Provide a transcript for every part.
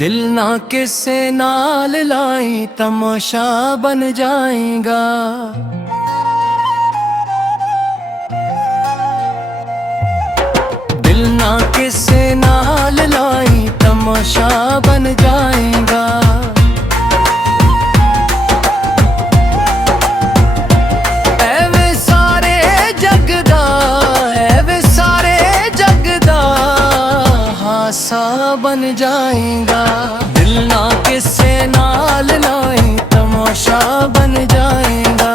दिल ना किसे नाल लाई तमाशा बन जाएगा। दिल ना किसे नाल लाई तमाशा बन जाएगा। ऐवे सारे जगदा ऐवे सारे जगदा हासा बन जाएगा। दिल ना किसे नाल लाई तमाशा बन जाएगा।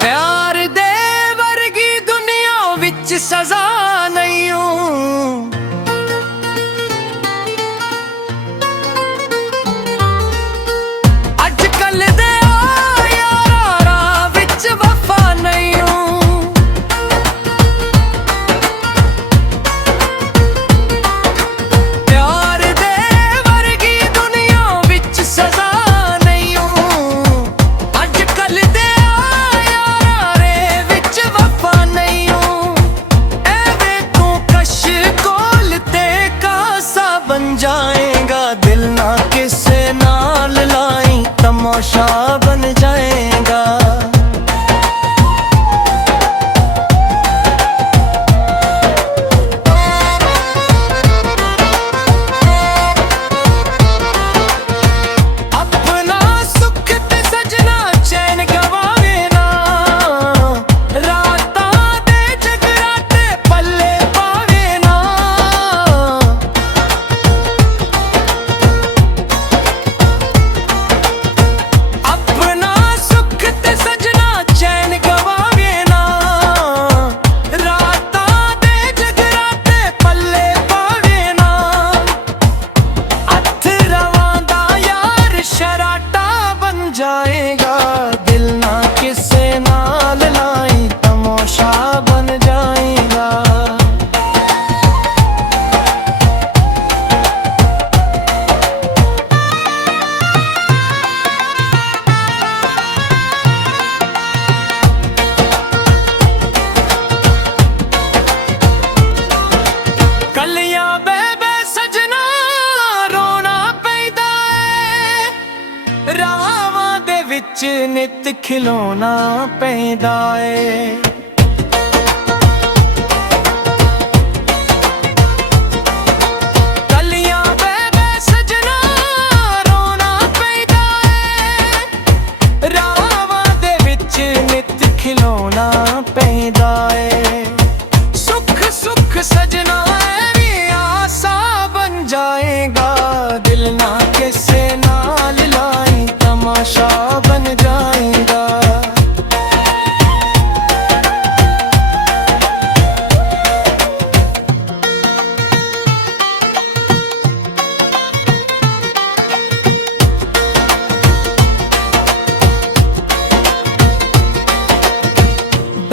प्यार दे वर्गी दुनिया विच सजा नहीं जाएगा। दिल ना किसे नाल लाई तमाशा बन जाएगा। अपना सुख ते सजना चैन गवावे ना, रातां दे जगराते पल्ले पावे ना। जाएगा दिल ना किसे नाल लाई तमाशा बन जाएगा। कलियां बेबे सजना रोना पैदा है, रावां दे विच नित खिलौना पैदा है। कलियां बेबे सजना रोना पैदा है, रावां दे विच नित खिलौना पैदा है। सुख सुख सजना भी आसा बन जाएगा। दिल ना किसे नाल लाई तमाशा बन जाएगा।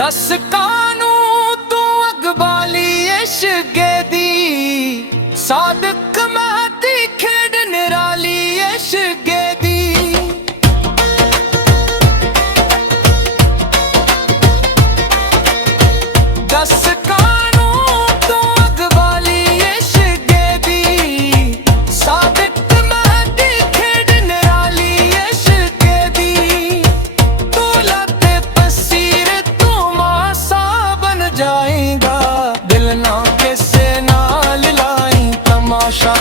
दस कानू तू अगबाली इश्क़ दी, सादक महती खेड निराली इश्क़ दी। दस कानू तू अगबाली इश्क़ दी, सादक महती खेड निराली इश्क़ दी। तू लते पसीर तू मासा बन जाएगा। दिल ना किसे नाल लाई तमाशा